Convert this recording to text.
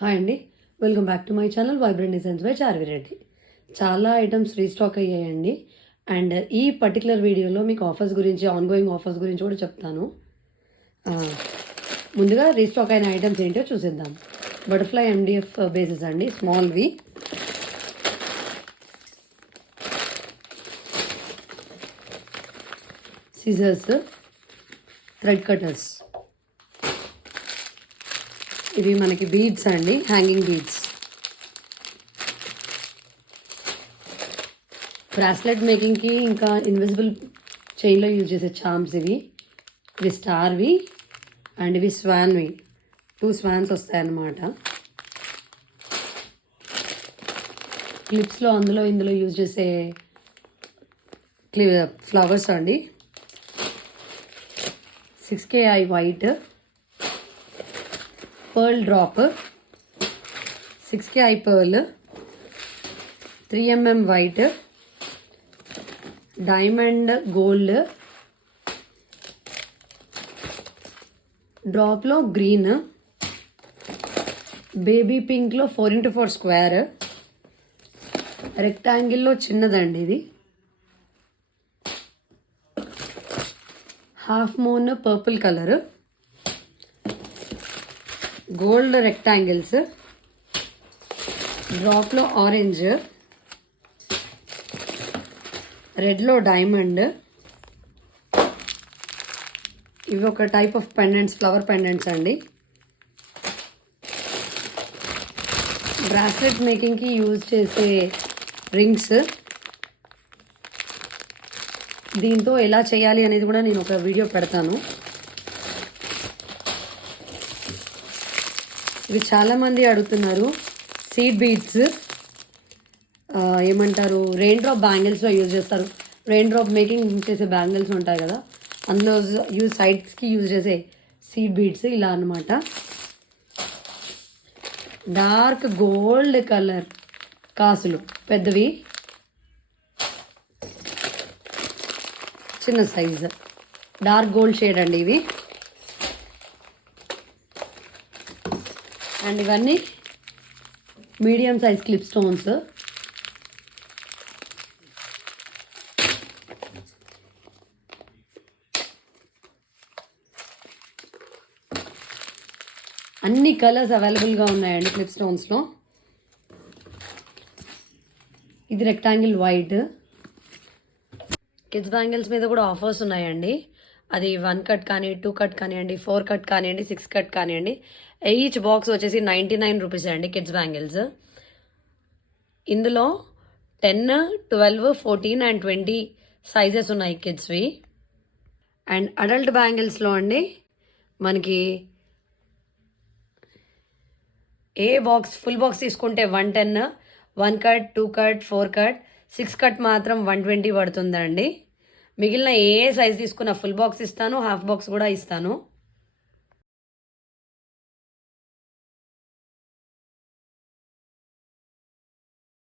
హాయ్ అండి, welcome back to my channel vibrant designs by Charvi రెడ్డి. చాలా items restock అయ్యాయండి. అండ్ ఈ పర్టికులర్ వీడియోలో మీకు ఆఫర్స్ గురించి, ఆన్గోయింగ్ ఆఫర్స్ గురించి కూడా చెప్తాను. ముందుగా రీస్టాక్ అయిన ఐటమ్స్ ఏంటో చూసేద్దాం. బటర్ఫ్లై MDF బేసెస్ అండి, స్మాల్వి. Scissors, thread cutters. ఇవి మనకి బీడ్స్ అండి, హ్యాంగింగ్ బీడ్స్. బ్రాస్లెట్ మేకింగ్కి ఇంకా ఇన్విజిబుల్ చైన్లో యూజ్ చేసే చామ్స్ ఇవి. ఇవి స్టార్వి అండ్ ఇవి స్వాన్వి. 2 స్వాన్స్ వస్తాయన్నమాట. క్లిప్స్లో ఇందులో యూజ్ చేసే ఫ్లవర్స్ అండి. 6KI white pearl drop, 6KI pearl, 3mm white, diamond gold, డ్రాప్లో గ్రీన్, బేబీ పింక్లో 4x4 స్క్వేర్, రెక్టాంగిల్లో చిన్నదండి ఇది, half moon purple colour, gold rectangles, డ్రాప్లో ఆరెంజ్, రెడ్లో డైమండ్. ఇవి ఒక type of pendants, flower pendants అండి. బ్రాస్లెట్ మేకింగ్కి యూజ్ చేసే రింగ్స్. దీంతో ఎలా చేయాలి అనేది కూడా నేను ఒక వీడియో పెడతాను. ఇవి చాలామంది అడుగుతున్నారు. సీడ్ బీడ్స్ ఏమంటారు, రెయిన్ డ్రాప్ బ్యాంగిల్స్లో యూజ్ చేస్తారు. రెయిన్ డ్రాప్ మేకింగ్ చేసే బ్యాంగిల్స్ ఉంటాయి కదా, అందులో సైడ్స్కి యూజ్ చేసే సీడ్ బీడ్స్ ఇలా అన్నమాట. డార్క్ గోల్డ్ కలర్ కాసులు పెద్దవి, చిన్న సైజు డార్క్ గోల్డ్ షేడ్ అండి ఇవి. అండ్ ఇవన్నీ మీడియం సైజ్ క్లిప్ స్టోన్స్. అన్ని కలర్స్ అవైలబుల్గా ఉన్నాయండి క్లిప్ స్టోన్స్లో. ఇది రెక్టాంగిల్ వైట్. కిడ్స్ బ్యాంగిల్స్ మీద కూడా ఆఫర్స్ ఉన్నాయండి. అది 1 కట్ కానీ, 2 కట్ కానివ్వండి, 4 కట్ కానివ్వండి, 6 కట్ కానివ్వండి. ఈచ్ బాక్స్ వచ్చేసి 99 రూపీస్ అండి కిడ్స్ బ్యాంగిల్స్. ఇందులో 10, 12, 14 అండ్ 20 సైజెస్ ఉన్నాయి కిడ్స్వి. అండ్ అడల్ట్ బ్యాంగిల్స్లో అండి మనకి ఏ బాక్స్, ఫుల్ బాక్స్ తీసుకుంటే 110, 1 కట్, 2 కట్, 4 కట్, 6 కట్ మాత్రం 120 పడుతుందండి. మిగిలిన ఏ సైజ్ తీసుకున్న ఫుల్ బాక్స్ ఇస్తాను, హాఫ్ బాక్స్ కూడా ఇస్తాను.